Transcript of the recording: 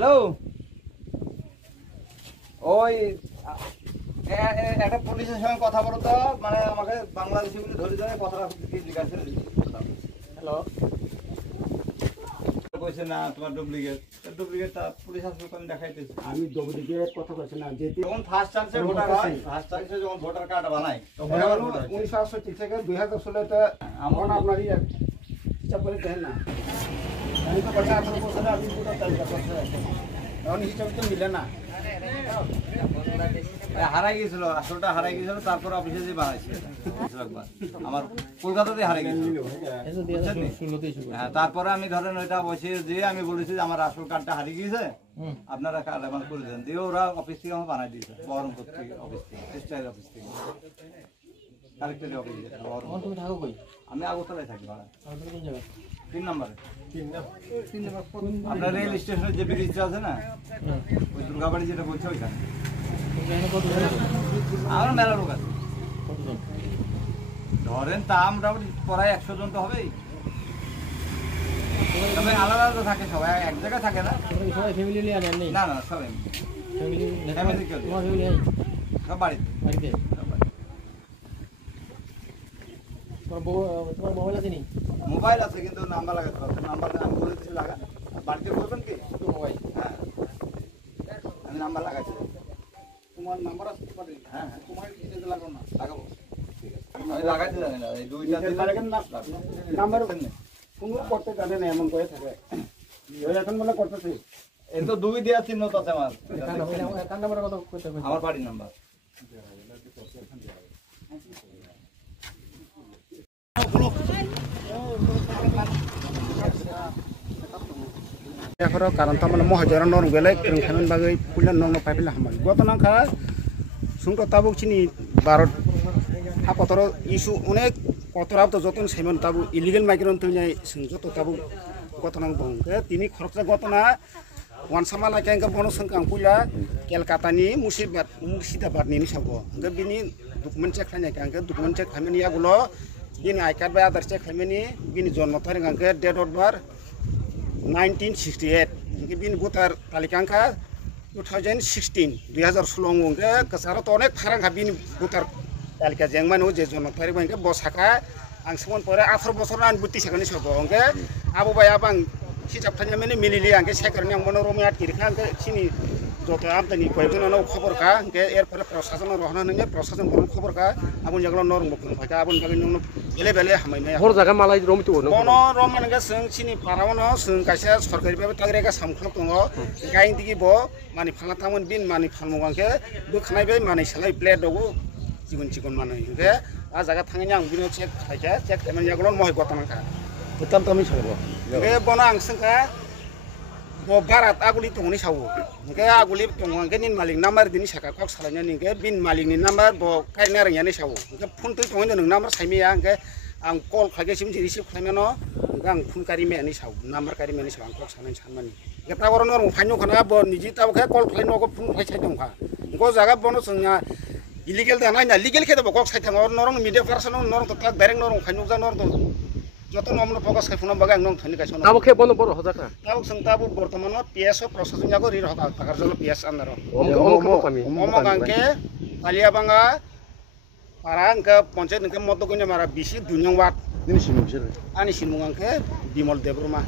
Hello, ওই একটা পুলিশের সঙ্গে কথা বলো তো, মানে আমাকে বাংলাদেশি বলে ধরে ধরে কথাটা জিজ্ঞাসা করে দিচ্ছি। হ্যালো, কইছে না তোমার ডুপ্লিকেট পুলিশ আসলে আমি দেখাইতেছি। আমি ডুপ্লিকেট কথা কইছি না, যে যখন ফার্স্ট চান্সে ভোটার হয়, ফার্স্ট চান্সে যখন ভোটার কার্ড বানাই তখন আবার 1968 থেকে 2016 আমার আপনারই হিসাব করে দেন না। আমি তো কথা 18 বছরে আমি পুরো তালিকা করতে এখন হিসাব তো মিলে না। হারাই গেছিল, আসলটা হারাই গেছিল, তারপর অফিসে যে বানাইছে আমার কলকাতাতে হারাই গেছিল। তারপরে আমি ধরেন ওইটা বসে যে আমি বলেছি যে আমার আসল কার্ডটা হারিয়ে গিয়েছে, আপনারা কার্ড আমার করে দেন দিয়ে ওরা অফিস থেকে আমার বানাই দিয়েছে, বহরমপুর থেকে অফিস থেকে, টেক্সটাইল অফিস থেকে, কালেক্টরের অফিস থেকে। আমি আগরতলায় থাকি ভাড়া, 3 নম্বরে। আপনার রেল স্টেশনের যে ব্রিজটা আছে না, ওই দুর্গাবাড়ি যেটা বলছে ওইখানে আমার মেলা লোক আছে। ধরেন তা মোটামুটি প্রায় 100 জন তো হবেই। তবে আলাদা আলাদা থাকে, সবাই এক জায়গায় থাকে না। না না, সব সব বাড়িতে। মোবাইল আছে কিন্তু নাম্বার লাগাতে পারবেন, নাম্বার আমি বলে দিচ্ছি লাগা। বাড়িতে করবেন কি মোবাইল? হ্যাঁ, আমি নাম্বার লাগাচ্ছি। তোমার নাম্বার আছে তো পারে? হ্যাঁ, তোমার ডিটেইলস লাগাও না। লাগাবো, আমি লাগাইতে জানি না। এই দুইটা লাগেন না, নাম্বার কোনো করতে জানে না, এমন করে থাকে। ওই এখন বলে করতেছি। এই তো 2 দেওয়া চিহ্ন তো আছে আমার। কার নাম্বার কত করতে হবে? আমার বাড়ির নাম্বার। এখনো কারণ তো মানে মহাজরা নরম গেলে খামেন বাগৈ পুলিয়া নরম পাইলে হামাল গতনাখা সুংটো তাবুক চিনি 12 হাপতর ইস্যু অনেক কতরাব তো যতন সেমন তাবু ইলিগেল মাইগ্রেন্ট তুই সুং যত তাবু গতনাং বংকে তিনি খরচা গতনা ওয়ানসামা লাইকেंगा বনো সংকাং পুলিয়া কলকাতানি মুর্শিদাবাদনি সাবো গে বিনি ডকুমেন্ট চেক খাইनाय कांके डकुमेंट चेक खामेनि आगुलो बिनि आई कार्ड बाय आधार चेक खामेनि बिनि जन्म तारिख कांके डेट ऑफ बर्थ 1968 इनके बिन भोटार तालिका 2016 2016 के कसारो तो अनेक फारां बिन भोटार तालिका जेंगमान जे जन्म तारिख बाय बसाका आं समन परे 18 बोसोर आं बुत्ति साखनि सबो अंके आबो बाय आबां हिसाब थानि मेने मिलिलि आंके सेकरनि आं मनो रमियात किरखा आंके सिनि যত আমদানি কয়েকজন খবর কা এরপরে প্রশাসন রহনা নয় প্রশাসন খবর কা আবুন জায়গা নরম বকুন ফাঁকা আবুন বাকি বেলে বেলে হামাইনায় হর জায়গা মালাই রমিত বন রমানগা जों सिनि पारावनो जों कायसा सरकारिबाबो ताग्रेगा सामख्लक दङ गायन दिगि ब मानि फाला तामोन बिन मानि फालमगांके बोखनायबे मानि सालाय प्लेट दगु जिगुन जिगुन मानि के आ जायगा थांनि आं बिनो चेक खायका चेक खायमान जागलन महि गतनाखा उताम तमि सरो बे बन आं संका बारात आगुली तंगनि सावो के आगुली तंगके निन मालिक नाम्बार दिनि साका कक सालायना निके बिन मालिकनि नाम्बार ब कायना रयानि सावो के फन तै तंगनि नों नाम्बार साइमिया के आं कल खागेसिम जे रिसिभ खालामनो आं फन कारि मेनि साव नाम्बार कारि मेनि साव आं कक सालायन सानमानि के तावर नरम फाइनो खना ब निजि तावके कल खालायनो को फन फाइसाय दंखा गो जागा बनो जोंना इलिगेल दानाय ना लिगेल खेदा ब कक साइथाङो नरम मिडिया पार्सन नरम त डाइरेक्ट नरम खाइनो जा नरम যত নমন ফোকাস খাইফুনা বাগা একদম ধনি কাইছ না তাবকে বন বড় হজাকা তাবক সং তাবু বর্তমান পিএসও প্রশাসন জাগো রি রহকা তাকার জল পিএস আন্দার অমগাঙ্কে কালিয়াবাঙ্গা পারাঙ্কা পঞ্চায়েত নকে মত কইনা মারা বিসি দুনিয়া ওয়াট দিনি সিনমুংসে আনি সিনমুংকে বিমল দেবরমা